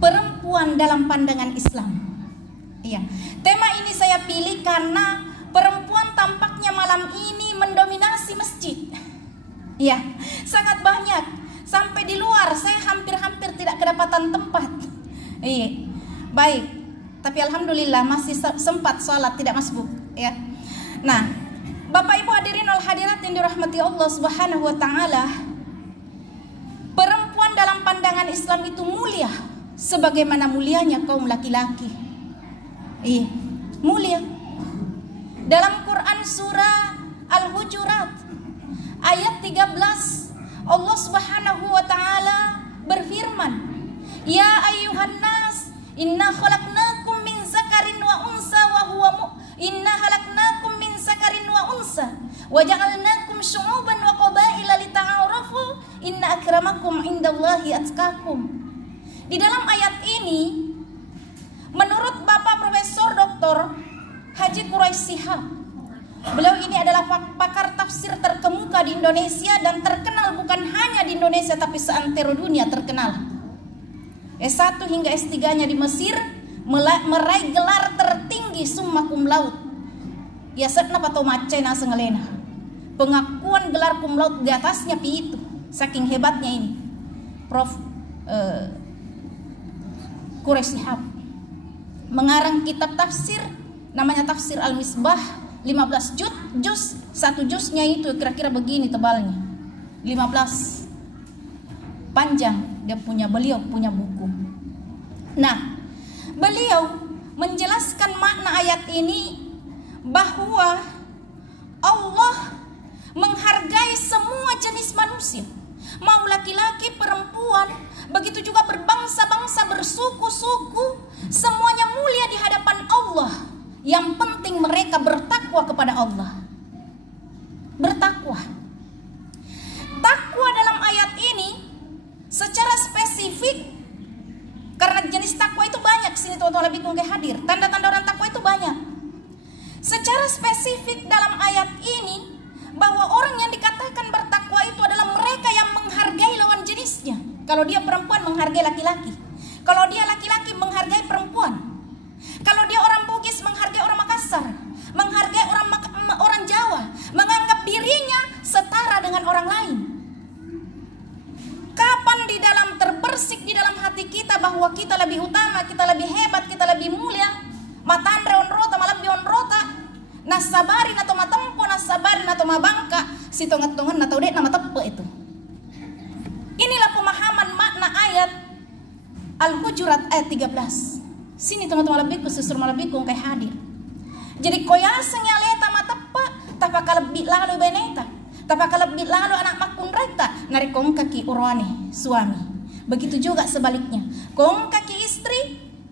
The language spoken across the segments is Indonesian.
perempuan dalam pandangan Islam. Iya. Tema ini saya pilih karena perempuan tampaknya malam ini mendominasi masjid. Iya, sangat banyak. Sampai di luar saya hampir-hampir tidak kedapatan tempat. Iya. Baik. Tapi alhamdulillah masih sempat sholat tidak masbuk, ya. Nah, Bapak Ibu hadirin wal hadirat yang dirahmati Allah Subhanahu wa taala, perempuan dalam pandangan Islam itu mulia sebagaimana mulianya kaum laki-laki. Iya, mulia. Dalam Quran surah Al-Hujurat ayat 13, Allah Subhanahu wa taala berfirman, "Ya ayyuhan nas, inna khalaqnakum min zakarin wa unsa inna khalaqnakum min zakarin wa unsa wa ja'alnakum syu'uban wa qabaila lita'arafu inna akramakum indallahi atqakum." Di dalam ayat ini, menurut Bapak Profesor Dr. Haji Quraisy Shihab, beliau ini adalah pakar tafsir terkemuka di Indonesia dan terkenal bukan hanya di Indonesia tapi seantero dunia terkenal. S1 hingga S3-nya di Mesir, meraih gelar tertinggi summa cum laude. Ya setna pato macai na sengelena. Pengakuan gelar cum laude di atasnya pi itu. Saking hebatnya ini. Prof Quraisy Shihab mengarang kitab tafsir namanya Tafsir Al-Misbah, 15 juz. Satu juznya itu kira-kira begini tebalnya, 15 panjang. Beliau punya buku. Nah, beliau menjelaskan makna ayat ini bahwa Allah menghargai semua jenis manusia, mau laki-laki, perempuan, begitu juga berbangsa-bangsa, bersuku-suku, semuanya mulia di hadapan Allah. Yang penting mereka bertakwa kepada Allah. Bertakwa. Takwa dalam ayat ini secara spesifik, karena jenis takwa itu banyak, sini teman-teman lebih kongke hadir. Tanda-tanda orang takwa itu banyak. Secara spesifik dalam ayat ini, bahwa orang yang dikatakan bertakwa itu adalah mereka yang menghargai lawan jenisnya. Kalau dia perempuan menghargai laki-laki, kalau dia laki-laki menghargai perempuan, kalau dia orang Bugis menghargai orang Makassar, menghargai orang Jawa, menganggap dirinya setara dengan orang lain. Kapan di dalam terbersih di dalam hati kita bahwa kita lebih utama, kita lebih hebat, kita lebih mulia, matandre onrota malam onrota, nasabarin atau matempo, nasabarin atau mabangka, si tongat-tongan atau dek nama tepe itu. Inilah pemahaman makna ayat Al-Hujurat ayat 13. Sini teman-teman lebih khusus rumah lebih kong kayak hadir. Jadi koyasnya leta matepa, tapakal lebih lalu beneta, tapakal lebih lalu anak makun reta, nari kong kaki urwani suami. Begitu juga sebaliknya, kong kaki istri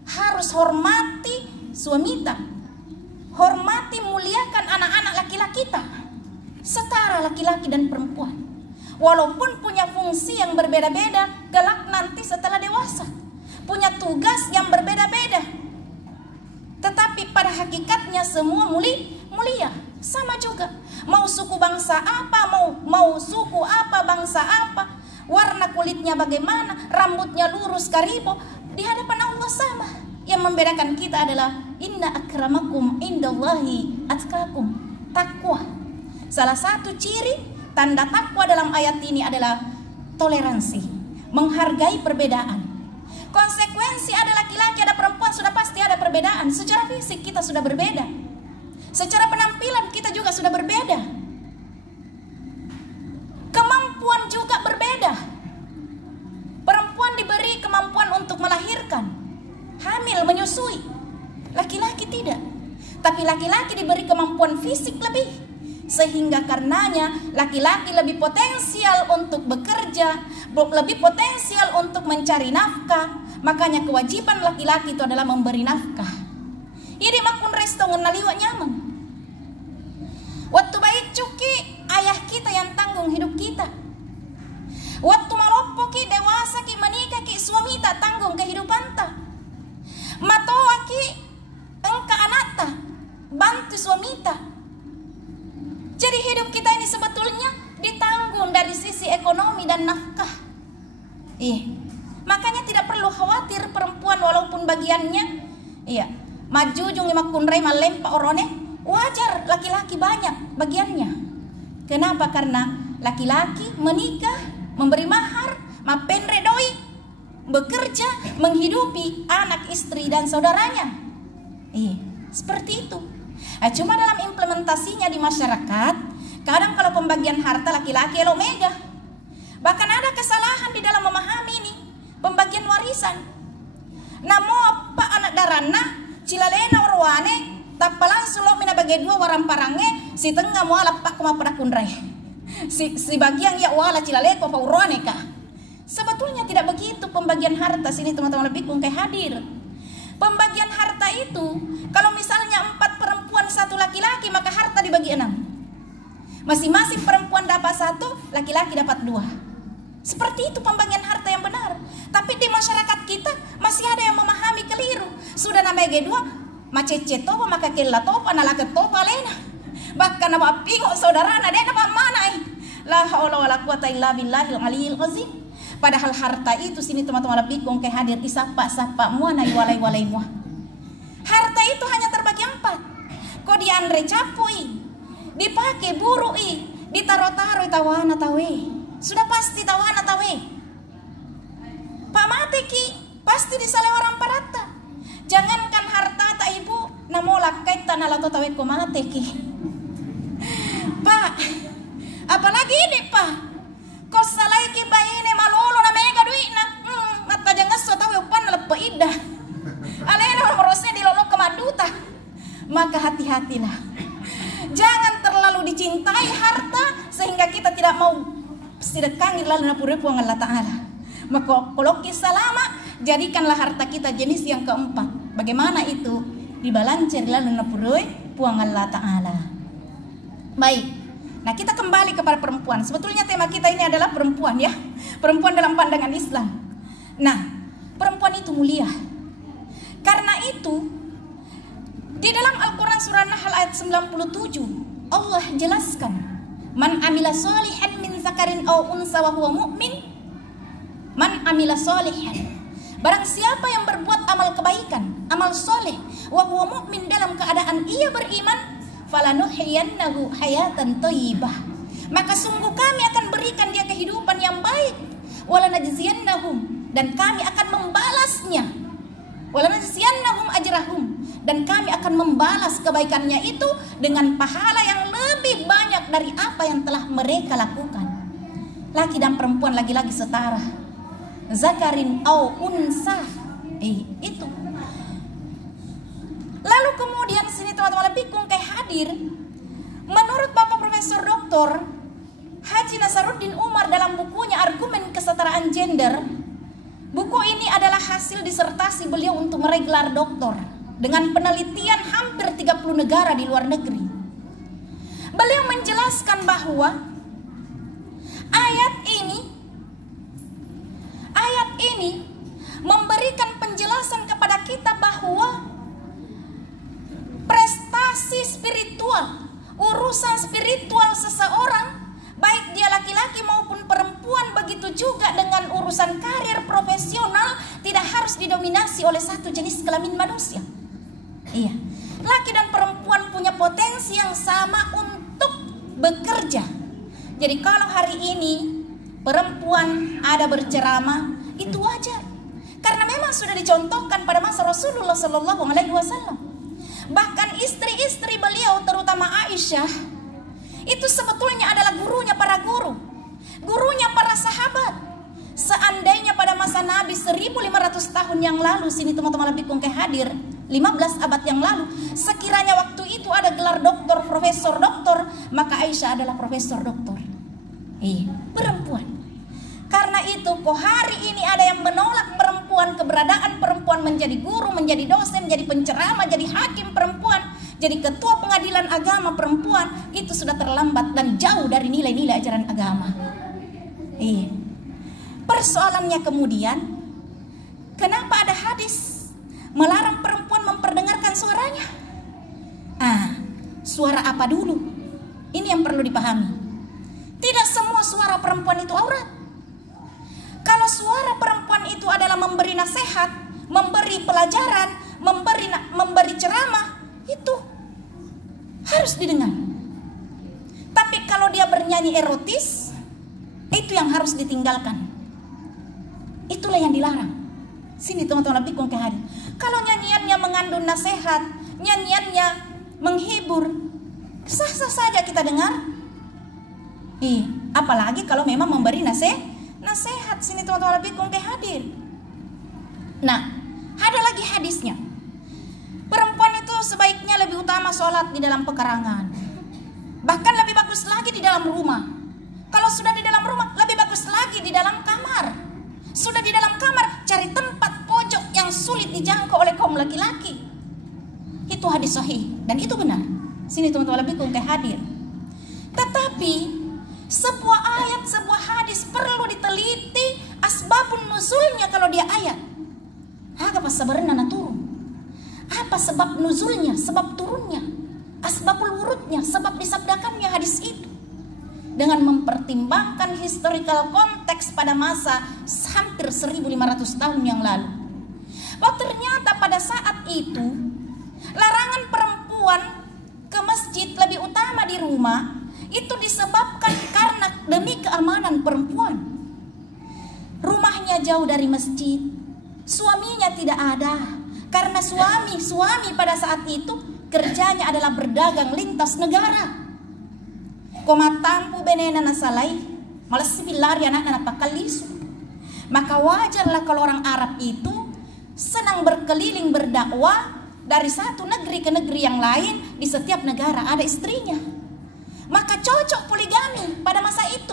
harus hormati suamita, hormati muliakan anak-anak laki-laki kita, setara laki-laki dan perempuan. Walaupun punya fungsi yang berbeda-beda, kelak nanti setelah dewasa, punya tugas yang berbeda-beda, tetapi pada hakikatnya semua mulia. Sama juga, mau suku bangsa apa, mau suku apa, bangsa apa, warna kulitnya bagaimana, rambutnya lurus karibo, di hadapan Allah sama. Yang membedakan kita adalah inna akramakum indallahi atqakum, takwa. Salah satu ciri tanda takwa dalam ayat ini adalah toleransi, menghargai perbedaan. Konsekuensi ada laki-laki, ada perempuan, sudah pasti ada perbedaan. Secara fisik kita sudah berbeda, secara penampilan kita juga sudah berbeda, kemampuan juga berbeda. Perempuan diberi kemampuan untuk melahirkan, hamil, menyusui. Laki-laki tidak. Tapi laki-laki diberi kemampuan fisik lebih, sehingga karenanya laki-laki lebih potensial untuk bekerja, lebih potensial untuk mencari nafkah. Makanya kewajiban laki-laki itu adalah memberi nafkah. Ini makun resto ngenaliwa nyaman. Waktu baik cuki ayah kita yang tanggung hidup kita. Waktu malopo ki dewasa ki menikah ki suami tak tanggung kehidupan ta. Matoa ki engka anata bantu suami ta. Jadi hidup kita ini sebetulnya ditanggung dari sisi ekonomi dan nafkah. Makanya tidak perlu khawatir perempuan walaupun bagiannya maju jung lima kunrai malempa orone, wajar laki-laki banyak bagiannya. Kenapa? Karena laki-laki menikah, memberi mahar, mapenre doi, bekerja, menghidupi anak, istri dan saudaranya. Seperti itu. Cuma dalam implementasinya di masyarakat, kadang kalau pembagian harta laki-laki elo mega. Bahkan ada kesalahan di dalam memahami ini pembagian warisan. Namo apa anak darana cilalena orwane tappa langsung lo mina bagi dua warang parange si tengah mo ala pak kuma pada kunrai. Si bagian ya wala cilale ko pa urwane ka. Sebetulnya tidak begitu pembagian harta. Sini teman-teman lebih kayak hadir. Pembagian harta itu kalau misalnya 4 perempuan 1 laki-laki maka harta dibagi 6. Masing-masing perempuan dapat 1, laki-laki dapat 2. Seperti itu pembagian harta yang benar. Tapi di masyarakat kita masih ada yang memahami keliru. Sudah namanya G2, macece topa maka kella topa nalaka topa lena. Bahkan nama pingok saudara ada nama mana la haula wala quwata illa billahil aliyil azim. Padahal harta itu sini teman-teman lebih kong kayak hadir isapa-sapa muana walai-walai muah. Harta itu hanya terbagi 4. Kok diandre capui, dipakai burui, ditaro-taro tawana tawe. Sudah pasti tawana tawe. Pak mate ki pasti disale orang parata. Jangankan harta tak ibu namolak kait tanah lato tawe ko mate ki. Pak, apalagi ini Pak? Kau salai ki bayine malolo na mega duitna. Mata jangan so tawe upan lepa ida. Alena merosnya dilolo ke maduta. Maka hati-hatilah. Jangan terlalu dicintai harta sehingga kita tidak mau sedekah lalu napure puang Allah Ta'ala. Maka kalau kisah lama jadikanlah harta kita jenis yang keempat. Bagaimana itu? Dibalancer lalu napure puang Allah Ta'ala. Baik. Nah kita kembali kepada perempuan. Sebetulnya tema kita ini adalah perempuan ya. Perempuan dalam pandangan Islam. Nah perempuan itu mulia. Karena itu di dalam Al-Quran surah Nahl ayat 97 Allah jelaskan, man amila solihan min zakarin aw unsa wa huwa mu'min. Man amila solihan, barang siapa yang berbuat amal kebaikan, amal soleh, wa huwa mu'min, dalam keadaan ia beriman, falanuhyiyannahu hayatan thayyibah, maka sungguh kami akan berikan dia kehidupan yang baik, walanajziyannahum, dan kami akan membalasnya, walanajziyannahum ajrahum, dan kami akan membalas kebaikannya itu dengan pahala yang lebih banyak dari apa yang telah mereka lakukan. Laki dan perempuan lagi-lagi setara. Zakarin au unsa. Itu. Lalu kemudian sini teman-teman lebih kayak hadir. Menurut Bapak Profesor Dr. Haji Nasaruddin Umar dalam bukunya Argumen Kesetaraan Gender, buku ini adalah hasil disertasi beliau untuk meraih gelar doktor dengan penelitian hampir 30 negara di luar negeri. Beliau menjelaskan bahwa ayat ini memberikan penjelasan kepada kita bahwa prestasi spiritual, urusan spiritual seseorang, baik dia laki-laki maupun perempuan, begitu juga dengan urusan karir profesional, tidak harus didominasi oleh satu jenis kelamin manusia. Iya, laki dan perempuan punya potensi yang sama untuk bekerja. Jadi kalau hari ini perempuan ada berceramah, itu wajar, karena memang sudah dicontohkan pada masa Rasulullah SAW. Bahkan istri-istri beliau, terutama Aisyah, itu sebetulnya adalah gurunya para guru, gurunya para sahabat. Seandainya pada masa Nabi 1500 tahun yang lalu, sini teman-teman lebih kayak hadir 15 abad yang lalu, sekiranya waktu itu ada gelar doktor, profesor doktor, maka Aisyah adalah profesor doktor. Perempuan. Karena itu kok hari ini ada yang menolak perempuan, keberadaan perempuan menjadi guru, menjadi dosen, menjadi penceramah, jadi hakim perempuan, jadi ketua pengadilan agama perempuan, itu sudah terlambat dan jauh dari nilai-nilai ajaran agama. Persoalannya kemudian, kenapa ada hadis melarang perempuan memperdengarkan suaranya? Suara apa dulu? Ini yang perlu dipahami. Tidak semua suara perempuan itu aurat. Kalau suara perempuan itu adalah nasihat, memberi pelajaran, memberi ceramah, itu harus didengar. Tapi kalau dia bernyanyi erotis, itu yang harus ditinggalkan. Itulah yang dilarang. Sini teman-teman lebih kong hadir. Kalau nyanyiannya mengandung nasihat, nyanyiannya menghibur, sah-sah saja kita dengar. Apalagi kalau memang memberi nasihat. Sini teman-teman lebih kong hadir. Nah, ada lagi hadisnya. Perempuan itu sebaiknya lebih utama sholat di dalam pekarangan. Bahkan lebih bagus lagi di dalam rumah. Kalau sudah di dalam rumah, lebih bagus lagi di dalam kamar. Sudah di dalam kamar, cari tempat pojok yang sulit dijangkau oleh kaum laki-laki. Itu hadis sahih dan itu benar. Sini teman-teman lebih kong hadir. Tetapi sebuah ayat, sebuah hadis perlu diteliti asbabun nuzulnya kalau dia ayat. Apa sebenarnya turun? Apa sebab nuzulnya, sebab turunnya, asbabul wurudnya, sebab disabdakannya hadis itu. Dengan mempertimbangkan historical konteks pada masa hampir 1500 tahun yang lalu. Bahwa ternyata pada saat itu larangan perempuan ke masjid lebih utama di rumah itu disebabkan karena demi keamanan perempuan. Rumahnya jauh dari masjid, suaminya tidak ada. Karena suami pada saat itu kerjanya adalah berdagang lintas negara. Komatampu benena nasalai, malas sibilari anak-anak pakalisu. Maka wajarlah kalau orang Arab itu senang berkeliling berdakwah dari satu negeri ke negeri yang lain. Di setiap negara ada istrinya. Maka cocok poligami pada masa itu.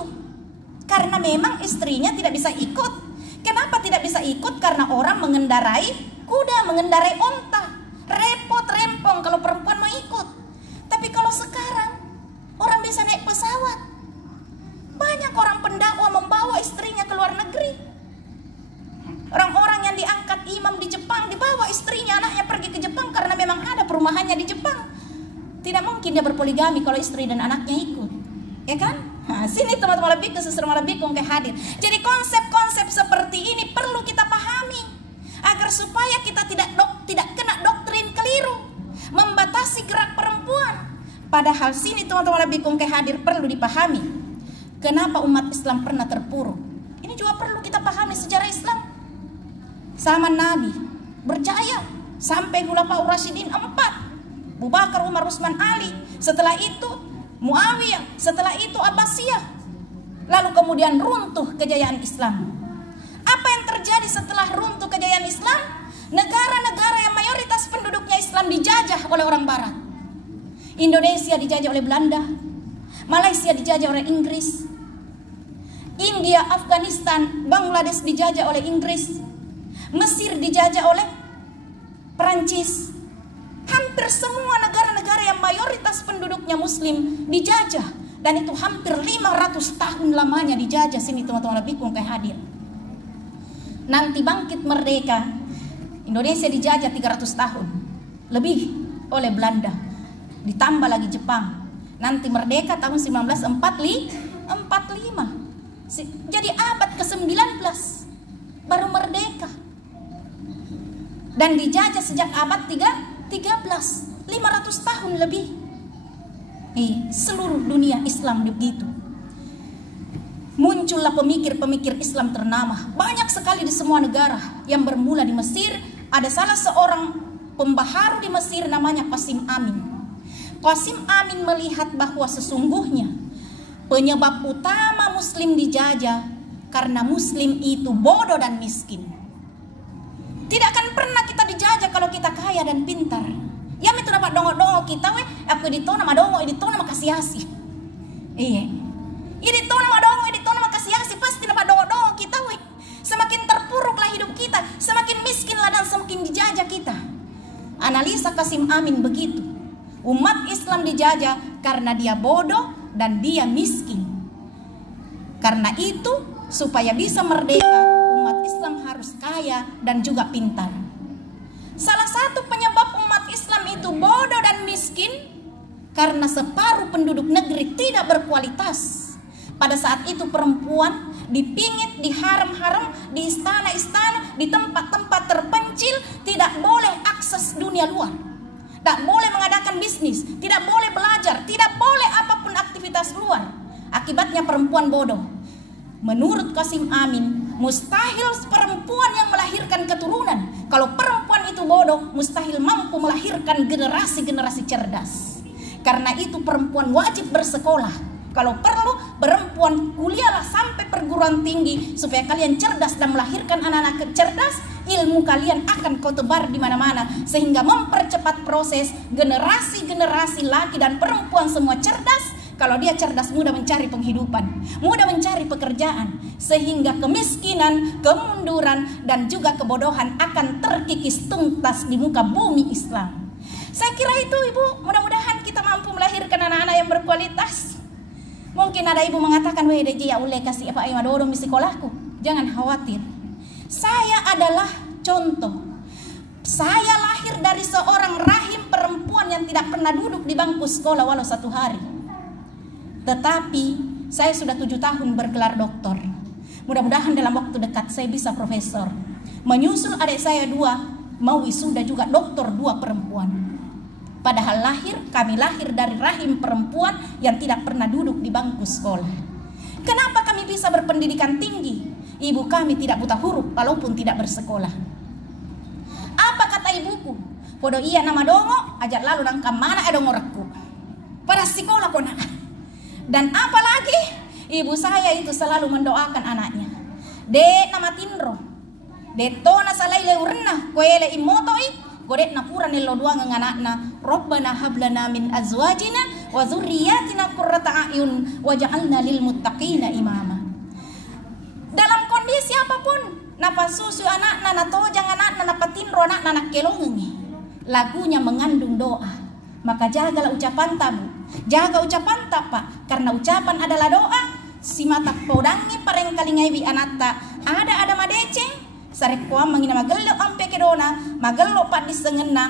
Karena memang istrinya tidak bisa ikut. Kenapa tidak bisa ikut? Karena orang mengendarai kuda, mengendarai onta. Repot rempong kalau perempuan mau ikut. Tapi kalau sekarang orang bisa naik pesawat. Banyak orang pendakwah membawa istrinya ke luar negeri. Orang-orang yang diangkat imam di Jepang dibawa istrinya, anaknya pergi ke Jepang karena memang ada perumahannya di Jepang. Tidak mungkin dia berpoligami kalau istri dan anaknya ikut, ya kan? Nah, sini teman-teman lebih ke lebih hadir. Jadi konsep-konsep seperti ini perlu kita pahami agar supaya kita tidak kena doktrin keliru membatasi gerak perempuan. Padahal sini teman-teman lebih hadir perlu dipahami. Kenapa umat Islam pernah terpuruk? Ini juga perlu kita pahami sejarah Islam. Zaman Nabi berjaya sampai Khulafaur Rasyidin 4. Abu Bakar, Umar, Utsman, Ali. Setelah itu Muawiyah, setelah itu Abbasiyah. Lalu kemudian runtuh kejayaan Islam. Apa yang terjadi setelah runtuh kejayaan Islam? Negara-negara yang mayoritas penduduknya Islam dijajah oleh orang Barat. Indonesia dijajah oleh Belanda, Malaysia dijajah oleh Inggris, India, Afghanistan, Bangladesh dijajah oleh Inggris, Mesir dijajah oleh Perancis. Hampir semua negara-negara yang mayoritas penduduknya Muslim dijajah. Dan itu hampir 500 tahun lamanya dijajah. Sini teman-teman lebih kayak hadir. Nanti bangkit merdeka, Indonesia dijajah 300 tahun lebih oleh Belanda. Ditambah lagi Jepang. Nanti merdeka tahun 1945. Jadi abad ke-19 baru merdeka. Dan dijajah sejak abad 13, 500 tahun lebih. Seluruh dunia Islam begitu. Muncullah pemikir-pemikir Islam ternama. Banyak sekali di semua negara. Yang bermula di Mesir. Ada salah seorang pembaharu di Mesir namanya Qasim Amin. Qasim Amin melihat bahwa sesungguhnya penyebab utama Muslim dijajah karena Muslim itu bodoh dan miskin. Tidak akan pernah kita dijajah kalau kita kaya dan pintar. Ya itu dapat dongo-dongo kita aku edito nama dongo, edito nama kasiasi. Edito nama dongo, edito nama kasiasi, pasti dapat dongo-dongo kita Semakin terpuruklah hidup kita, semakin miskinlah dan semakin dijajah kita. Analisa Qasim Amin begitu. Umat Islam dijajah karena dia bodoh dan dia miskin. Karena itu supaya bisa merdeka, umat Islam harus kaya dan juga pintar. Salah satu penyebab umat Islam itu bodoh dan miskin karena separuh penduduk negeri tidak berkualitas. Pada saat itu perempuan dipingit, di haram-haram, di istana-istana, di tempat-tempat terpencil, tidak boleh akses dunia luar, tidak boleh mengadakan bisnis, tidak boleh belajar, tidak boleh apapun aktivitas luar. Akibatnya perempuan bodoh. Menurut Qasim Amin, mustahil perempuan yang melahirkan keturunan. Kalau perempuan itu bodoh, mustahil mampu melahirkan generasi-generasi cerdas. Karena itu perempuan wajib bersekolah. Kalau perlu, perempuan kuliahlah sampai perguruan tinggi supaya kalian cerdas dan melahirkan anak-anak cerdas. Ilmu kalian akan kau tebar di mana-mana sehingga mempercepat proses generasi-generasi laki dan perempuan semua cerdas. Kalau dia cerdas, mudah mencari penghidupan, mudah mencari pekerjaan, sehingga kemiskinan, kemunduran, dan juga kebodohan akan terkikis tuntas di muka bumi Islam. Saya kira itu, Ibu. Mudah-mudahan kita mampu melahirkan anak-anak yang berkualitas. Mungkin ada ibu mengatakan, "Weh, deji ya ule kasih apa ayo dorong di sekolahku." Jangan khawatir. Saya adalah contoh. Saya lahir dari seorang rahim perempuan yang tidak pernah duduk di bangku sekolah walau satu hari. Tetapi saya sudah 7 tahun bergelar doktor. Mudah-mudahan dalam waktu dekat saya bisa profesor. Menyusul adik saya 2, mau wisuda juga doktor 2 perempuan. Padahal kami lahir dari rahim perempuan yang tidak pernah duduk di bangku sekolah. Kenapa kami bisa berpendidikan tinggi? Ibu kami tidak buta huruf walaupun tidak bersekolah. Apa kata ibuku? Podo iya nama dongo, ajak lalu nangkam mana ada ngorekku. Pada sekolah kona. Dan apalagi ibu saya itu selalu mendoakan anaknya. De nama Tindro, de tona salai leurna, koele imotoi, godet na pura nelo dua nganakna. Rabbana hablana min azwajina wa dzurriyyatina qurrata a'yun waj'alna lil muttaqina imama. Dalam kondisi apapun, napa susu anakna, na tojang anakna, napa Tindro anakna, nak kelongengi. Lagunya mengandung doa. Maka jagalah ucapan tamu, jaga ucapan tapa, karena ucapan adalah doa. Si mata podangi pareng kalingai anata, ada madeceng, sarek kuam mangina magello ampe kedona, magello pat disengena,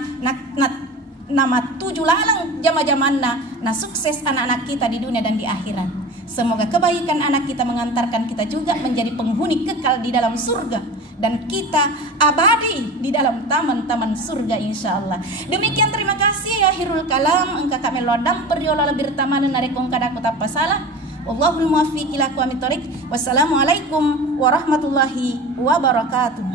nama 7 lalang jama-jamanna, na sukses anak-anak kita di dunia dan di akhirat. Semoga kebaikan anak kita mengantarkan kita juga menjadi penghuni kekal di dalam surga, dan kita abadi di dalam taman-taman surga insyaallah. Demikian, terima kasih ya hirul kalam engka kami lodam periola lebih taman narekong kadaku tapa salah. Wallahul muwaffiq ila aqwamit thoriq. Wassalamualaikum warahmatullahi wabarakatuh.